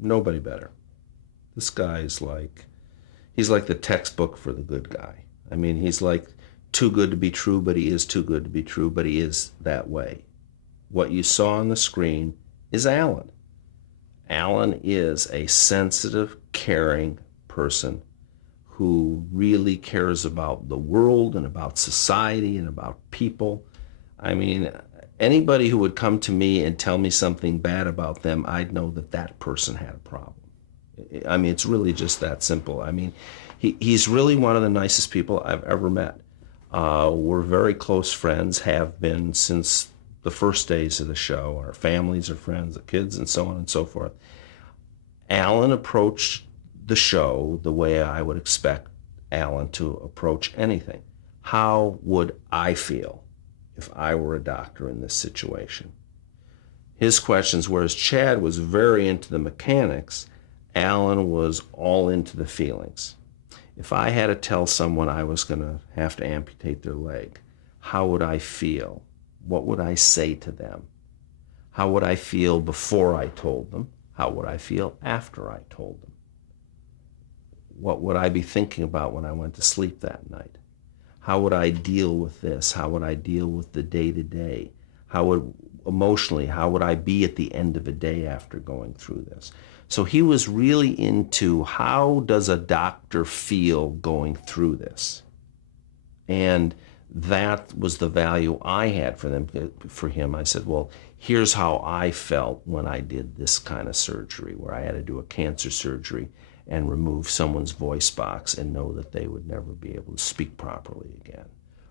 Nobody better. This guy's he's like the textbook for the good guy. I mean, he's like too good to be true, but he is too good to be true, but he is that way. What you saw on the screen is Alan. Alan is a sensitive, caring person who really cares about the world and about society and about people. I mean, anybody who would come to me and tell me something bad about them, I'd know that that person had a problem. I mean, it's really just that simple. I mean, he's really one of the nicest people I've ever met. We're very close friends, have been since the first days of the show. Our families are friends, the kids, and so on and so forth. Alan approached the show the way I would expect Alan to approach anything. How would I feel if I were a doctor in this situation? His questions, whereas Chad was very into the mechanics, Alan was all into the feelings. If I had to tell someone I was going to have to amputate their leg, how would I feel? What would I say to them? How would I feel before I told them? How would I feel after I told them? What would I be thinking about when I went to sleep that night? How would I deal with this? How would I deal with the day-to-day? Emotionally, how would I be at the end of a day after going through this? So he was really into how does a doctor feel going through this? And that was the value I had for him. I said, well, here's how I felt when I did this kind of surgery, where I had to do a cancer surgery and remove someone's voice box and know that they would never be able to speak properly again,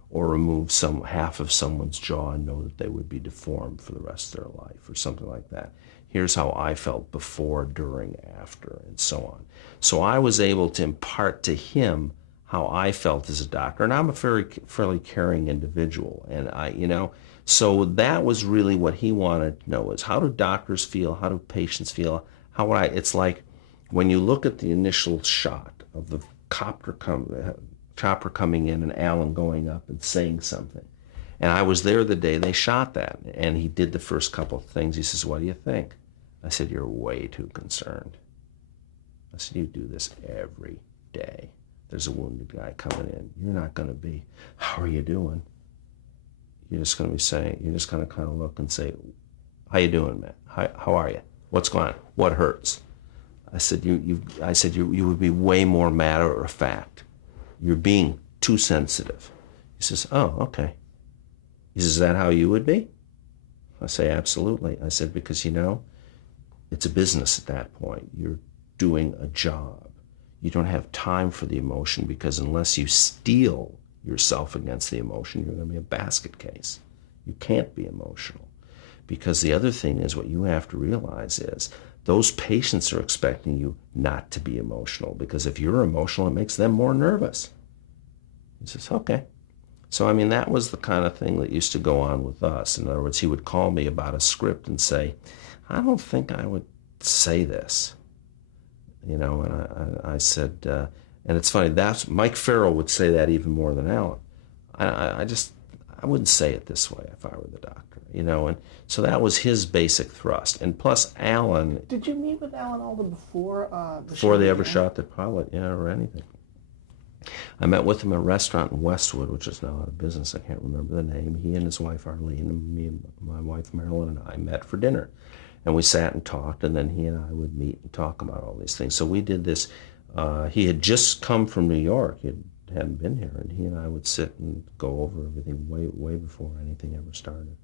or remove half of someone's jaw and know that they would be deformed for the rest of their life, or something like that. Here's how I felt before, during, after, and so on. So I was able to impart to him how I felt as a doctor, and I'm a fairly caring individual, and so that was really what he wanted to know: is how do doctors feel, how do patients feel, it's like when you look at the initial shot of the chopper coming in and Alan going up and saying something, and I was there the day they shot that, and he did the first couple of things. He says, what do you think? I said, you're way too concerned. I said, you do this every day. There's a wounded guy coming in. You're not going to be, how are you doing? You're just going to be saying, you're just going to kind of look and say, how you doing, man? How are you? What's going on? What hurts? I said, you would be way more matter of fact. You're being too sensitive. He says, oh, okay. He says, is that how you would be? I say, absolutely. I said, because it's a business at that point. You're doing a job. You don't have time for the emotion, because unless you steel yourself against the emotion, you're going to be a basket case. You can't be emotional. Because the other thing is, what you have to realize is those patients are expecting you not to be emotional, because if you're emotional, it makes them more nervous. He says, okay. So, I mean, that was the kind of thing that used to go on with us. In other words, he would call me about a script and say, I don't think I would say this. And I said, and it's funny, Mike Farrell would say that even more than Alan. I wouldn't say it this way if I were the doctor, and so that was his basic thrust. And plus Alan... Did you meet with Alan Alda before they ever shot the pilot, or anything? I met with him at a restaurant in Westwood, which is now out of business. I can't remember the name. He and his wife Arlene, and me and my wife Marilyn and I met for dinner. And we sat and talked, and then he and I would meet and talk about all these things. So we did this. He had just come from New York. He hadn't been here, and he and I would sit and go over everything way before anything ever started.